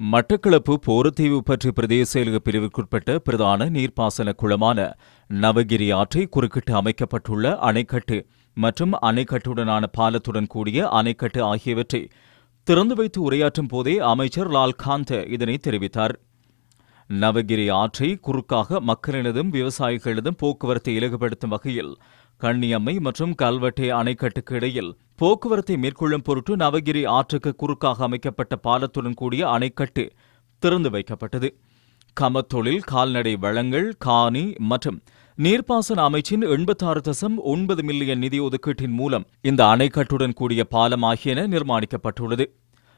மட்டக்களப்பு போரத்தீவு பற்றி பிரதேச செயலக பிரிவிற்குட்பட்ட பிரதான நீர்ப்பாசன குளமான நவகிரி ஆற்றை குறுக்கிட்டு அமைக்கப்பட்டுள்ள அணைக்கட்டு மற்றும் அணைக்கட்டுடனான பாலத்துடன் கூடிய அணைக்கட்டு ஆகியவற்றை திறந்து வைத்து உரையாற்றும் போதே அமைச்சர் லால்காந்த இதனை தெரிவித்தார். நவகிரி ஆற்றை குறுக்காக மக்களினதும் விவசாயிகளதும் போக்குவரத்தை இலகுபடுத்தும் வகையில் கண்ணியம்மை மற்றும் கல்வெட்டை அணைக்கட்டுக்கு இடையில் போக்குவரத்தை மேற்கொள்ளும் பொருட்டு நவகிரி ஆற்றுக்கு குறுக்காக அமைக்கப்பட்ட பாலத்துடன் கூடிய அணைக்கட்டு திறந்து வைக்கப்பட்டது. கமத்தொழில், கால்நடை வளங்கள், காணி மற்றும் நீர்ப்பாசன அமைச்சின் 86.9 மில்லியன் நிதி ஒதுக்கீட்டின் மூலம் இந்த அணைக்கட்டுடன் கூடிய பாலம் ஆகியன நிர்மாணிக்கப்பட்டுள்ளது.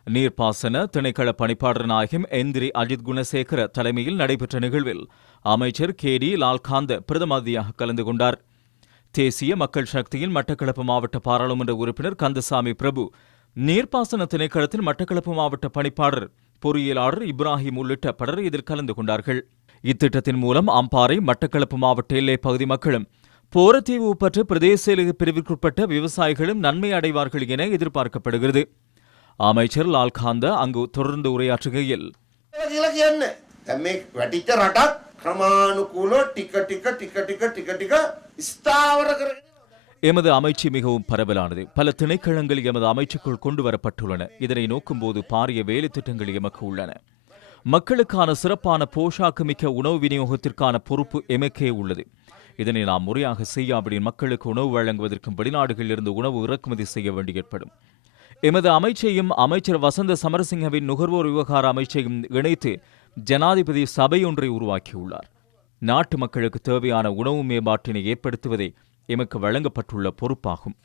நீர்ப்பாசன திணைக்கள பணிப்பாளர் நாயகம் எந்திரி அஜித் குணசேகர தலைமையில் நடைபெற்ற நிகழ்வில் அமைச்சர் KD லால்காந்த பிரதம அதிதியாக கலந்து கொண்டார். தேசிய மக்கள் சக்தியின் மட்டக்களப்பு மாவட்ட பாராளுமன்ற உறுப்பினர் கந்தசாமி பிரபு, நீர்ப்பாசன திணைக்களத்தின் மட்டக்களப்பு மாவட்ட பணிப்பாளர் பொறியியலாளர் இப்ராஹிம் உள்ளிட்ட பலர் இதில் கலந்து கொண்டார்கள். இத்திட்டத்தின் மூலம் அம்பாறை, மட்டக்களப்பு மாவட்ட எல்லை பகுதி மக்களும் போரத்தீவு உட்பட்ட பிரதேச செயலக பிரிவிற்குட்பட்ட விவசாயிகளும் நன்மை அடைவார்கள் என எதிர்பார்க்கப்படுகிறது. அமைச்சர் லால்காந்த அங்கு தொடர்ந்து உரையாற்றுகையில், எமது அமைச்சு மிகவும் பரவலானது. பல திணைக்களங்கள் எமது அமைச்சுக்குள் கொண்டு வரப்பட்டுள்ளன. இதனை நோக்கும்போது பாரிய வேலை திட்டங்கள் எமக்கு உள்ளன. மக்களுக்கான சிறப்பான போஷாக்கு மிக்க உணவு விநியோகத்திற்கான பொறுப்பு எமக்கே உள்ளது. இதனை நாம் முறையாக செய்யாவிடின் மக்களுக்கு உணவு வழங்குவதற்கும் வெளிநாடுகளில் இருந்து உணவு இறக்குமதி செய்ய வேண்டி ஏற்படும். எமது அமைச்சையும் அமைச்சர் வசந்த சமரசிங்கவின் நுகர்வோர் விவகார அமைச்சையும் இணைத்து ஜனாதிபதி சபையொன்றை உருவாக்கியுள்ளார். நாட்டு மக்களுக்கு தேவையான உணவு மேம்பாட்டினை ஏற்படுத்துவதே எமக்கு வழங்கப்பட்டுள்ள பொறுப்பாகும்.